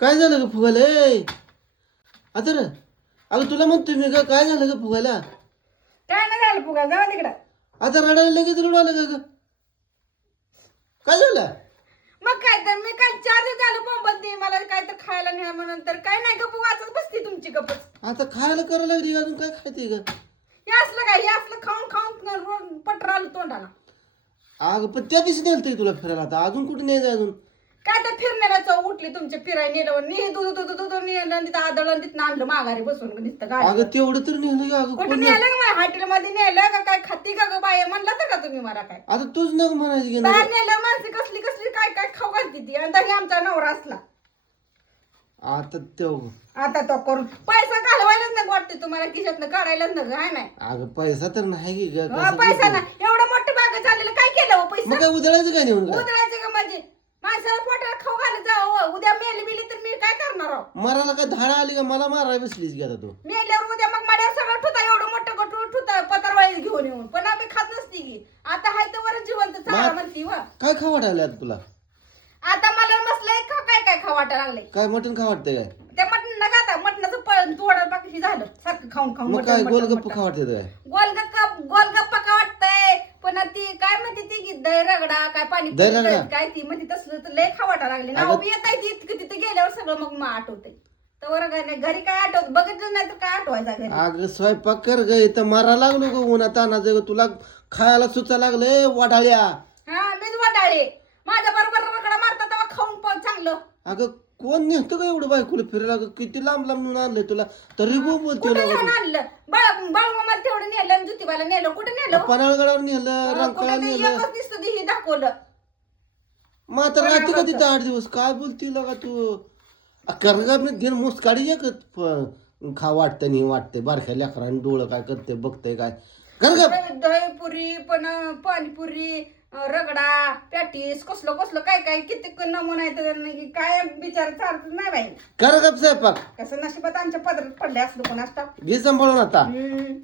काय झालं ग फुगायला ए आता रे अगं तुला म्हणतोय मी का काय झालं ग फुगायला काय नाही झालं फुगा जावा तिकडं. आता रडायला लगेच रडू आलं का ग काय झालं मग काय तर मी काय 4 दिवस झालं बोंबलते मला काय तर खायला न्या म्हणून तर काय नाही गप्प वाचत बसते तुमची गप्पच. आता खायला करायला लागली अजून काय खायते ग हे असलं काय हे असलं खाऊन खाऊन पटर आलं तोंडाला. अगं पण त्या दिवशी नेलतंय तुला फिरायला आता अजून कुठे न्यायचं अजून काय तर फिरण्याला चव उठली तुमच्या फिरायला नेलं दूध नेलं तिथं आदळलं तिथं आणलं माघारी बसून नुसतं गाडी. अगं तेवढं तर नेलं का अगं कुठं कोण नेलं का हॉटेलमध्ये नेलं का काय खाती का ग बाय म्हणलं तर का तुम्ही मला काय आता तूच नग म्हणायची की बाहेर नेलं माणसं कसली कसली काय काय खाऊ घालती ती आणि तरी आमचा नवरा असला. आता तो आता तो करून पैसा घालवायलाच नाही वाटते तुम्हाला खिशातनं काढायलाच नाही काय नाही. अगं पैसा तर नाही की ग पैसा नाही एवढं मोठं बाग झालेलं काय केलं हो पैसा मग काय उधळायचं काय नेऊन काय उधळायचं का म्हणजे माणसाला पोटाला खाऊ घालत जावं उद्या मेली तर मी काय करणार आहो मराला काय धाडा आली का मला मारायला बसलीच की आता तू मेल्यावर उद्या मग माझ्यावर सगळं ठुता एवढं मोठं गटू ठुता पत्रवाळी घेऊन येऊन पण आम्ही खात नसती की आता हाय तर बरं जिवंत चारा म्हणती व काय खा वाटायला आता तुला आता मला मसलंय काय काय खाऊ वाटायला लागले काय मटण खा वाटतंय काय त्या मटण नका आता मटणाचं पळण तोडा बाकी झालं सारखं खाऊन खाऊन मग काय गोलगप्प खा वाटतंय काय गोलगप्पा का वाटतंय पण ती काय म्हणते ती की दही रगडा काय पाणी दही रगडा? काय ती म्हणते तसलं तर लय खावाटा लागले ना उभी येत आहे ती तिथे गेल्यावर सगळं मग आठवते तर घरी काय आठवत बघितलं नाही तर काय आठवायचा घरी. अगं स्वयंपाक कर ग इथं मारा लागलो ग उन्हा तानाचं तुला खायला सुचा लागले वाढाळ्या हा मीच वाटाळे माझ्या बरोबर रगडा मारता तेव्हा खाऊन पण चांगलं. अगं कोण नेहतो का एवढं बायकोला फिरायला ग किती लांब लांब नेऊन आणलंय तुला तरी बोलतो कुठे नेऊन आणलं बाळूमाला तेवढं नेलं आणि ज्योतिबाला नेलं कुठे नेलं पन्हाळगडावर नेलं रंकाळा कुठे ते नेलं एकच दिसतं ते हे दाखवलं. मग आता राहते का तिथं 8 दिवस काय बोलती का तू करगा घेऊन मुसकाडी एक खा वाटतं नाही वाटतंय बारक्या लेकरांनी डोळं काय करते बघतंय काय करगा दहीपुरी पण पाणीपुरी रगडा पॅटीस कसलं कसलं काय काय किती नमुना आहे काय बिचार चालत नाही बाई कर गप स्वयंपाक कसं नशिबात आमच्या पदरात पडले असलं कोण असतं. घे सांभाळून आता हम्म.